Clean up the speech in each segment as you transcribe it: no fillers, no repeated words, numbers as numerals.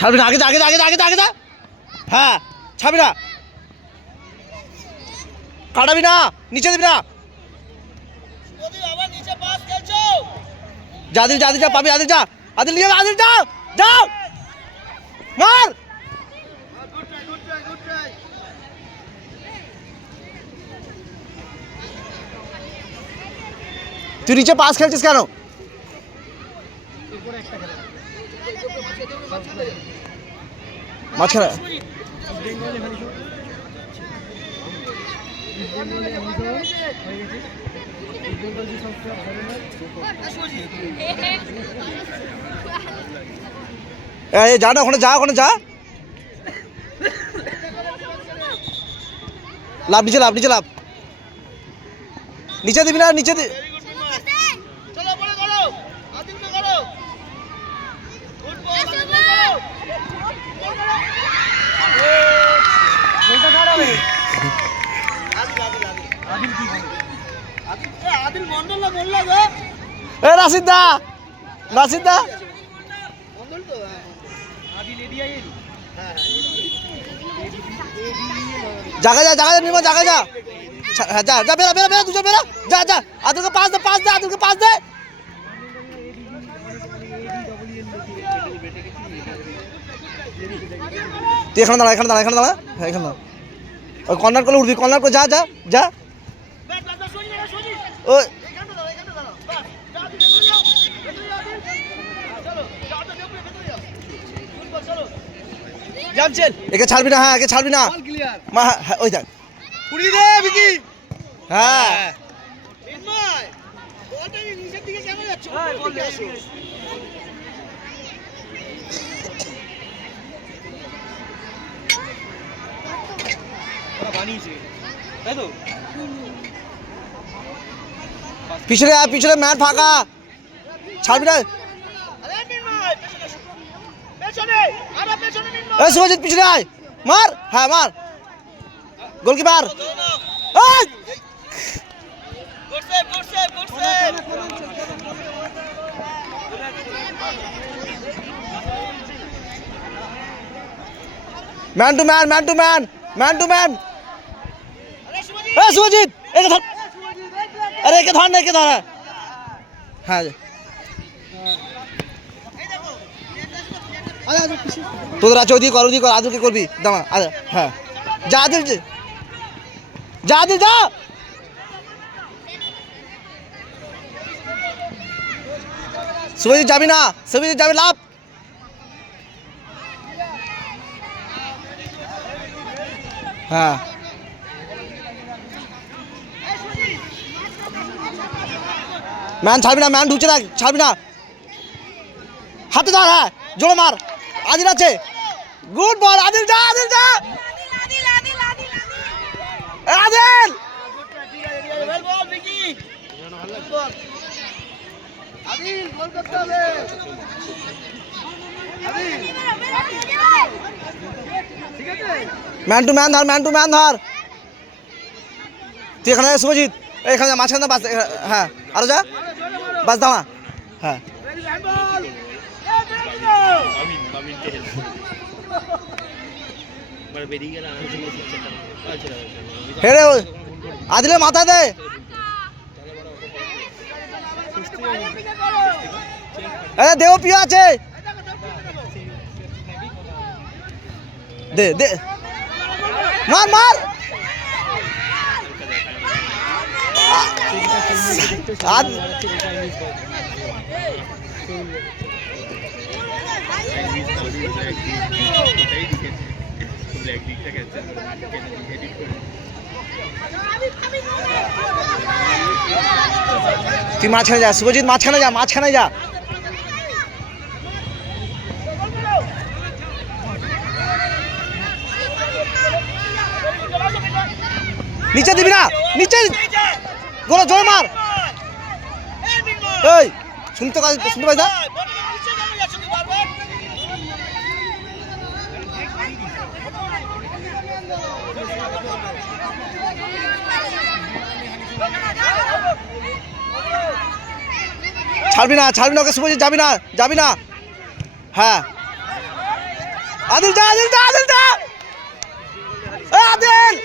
ছাড়বি না, আগে যা, আগে যা, আগে যা, আগে যা, আগে যা। হ্যাঁ, ছাড়বি না, কাটাবি না, নিচে দিবি না। যা আদিল, যা আদিল, যা পাবি, আদিল যা, আদিল নিয়ে আদিল যা, যাও মার। তুই নিচে পাস খেলছিস কেন? মাঝখানে যা না, ওখানে যা, ওখানে যা। লাভ, নিচে লাভ, নিচে লাভ, নিচে দিবি না, নিচে দি। রাশিদ দা, রাশিদ দা, জায়গা যা, জায়গা যা, নির্মল জায়গা যা। হ্যাঁ যা, যা, বেরা বেরা বেরা, দুজন বেরা, যা যা, আদিলকে পাস দে, পাস দে, আদিলকে পাস দে। তুই এখানে দাঁড়া, এখানে দাঁড়া, এখানে দাঁড়া, হ্যাঁ এখানে দাঁড়া। ওই কর্নার করে উঠবি, কর্নার করে যা, যা যা। ওই একে ছাড়বি না, হ্যাঁ একে ছাড়বি না, ওই দেখ হ্যাঁ। পিছনে আয়, পিছনে ম্যাট ফাঁকা, ছাড়বি না। শুভজিৎ পিছনে আয়, মার, হ্যাঁ মার, goalkeeper. Man to man, man to man, man to man. Shubhajit একে ধর, আরে একে ধর না, একে ধর। হ্যাঁ তোদের আছে, ওদিকে কর, ওদিকে কর, আদিলকে করবি, দাঁড়া। হ্যাঁ যা আদিল, যা আদিল যা। শুভজিৎ যাবি না, শুভজিৎ যাবি, লাভ। হ্যাঁ ম্যান ছাড়বি না, ম্যান ঢুকছে না, ছাড়বি না, হাতে ধর, হ্যাঁ জোরে মার। আদিল আছে, গুড বল, আদিল যা, আদিল যা, আদিল। ম্যান টু ম্যান ধর, ম্যান টু ম্যান ধর। তুই এখানে শুভজিৎ, এখানে মাঝখানে বাস, হ্যাঁ আরো যা, বাস দাঁড়া। হ্যাঁ হেরে আদিলের মাথা দে, দেও পিয়া আছে, দে দে, মার মার। তুই মাঝখানে যা, শুভজিৎ মাঝখানে যা, মাঝখানে যা। নিচে দিবি না, নিচে গোলা জোরে মার। এই শুনতে শুনতে পাই না, ছাড়বি না, ছাড়বি না ওকে, শুভজিৎ যাবি না, যাবি না। হ্যাঁ আদিল যা আদিল যা আদিল যা আদিল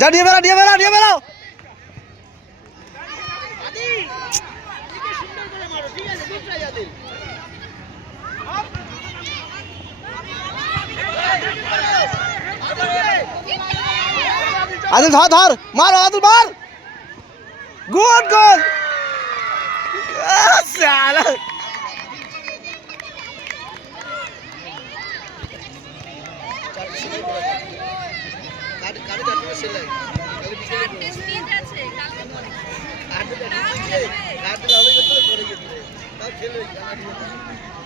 যা দিয়ে বেড়াও আদিল ধর মার আদিল মার গুড গোল সালা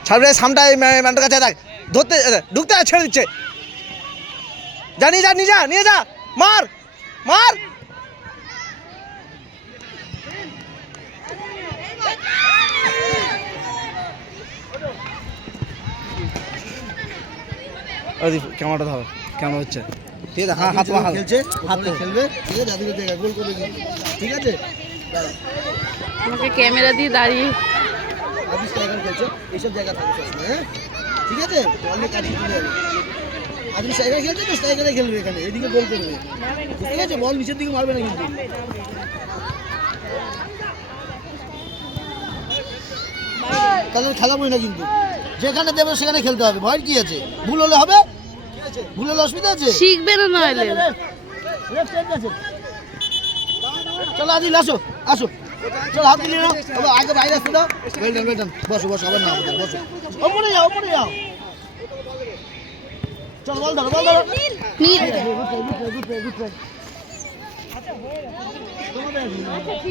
ছাড়বে সামটাই ম্যানটার কাছে দেখ ধরতে ঢুকতে ছেড়ে দিচ্ছে যা নিয়ে যা মার ক্যামেরাটা ধর কেমন হচ্ছে ঠিক আছে হ্যাঁ হাত খেলছে হাত খেলবে ঠিক আছে আদিলের জায়গায় গোল করে দিবে ঠিক আছে আমাকে ক্যামেরা দিয়ে দাঁড়িয়ে আদিল স্ট্রাইকার খেলছে এইসব জায়গা থাকবে হ্যাঁ ঠিক আছে বল নিয়ে কাটিয়ে দিতে হবে আদিল স্ট্রাইকার খেলছে তো স্ট্রাইকারে খেলবে এখানে এদিকে গোল করবে ঠিক আছে বল নিচের দিকে মারবে না কিন্তু তাহলে খেলাবই না কিন্তু যেখানে দেবে সেখানে খেলতে হবে ভয় কি আছে ভুল হলে হবে ভুল হলে অসুবিধা আছে শিখবে না নইলে চলো আদিল আসো চলো হাত দিলে না আগে বাইরে আসতে দাও ওয়েলডান বসো আবার না আমাদের বসো ওপরে যাও চল বল ধরো ঠিক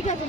আছে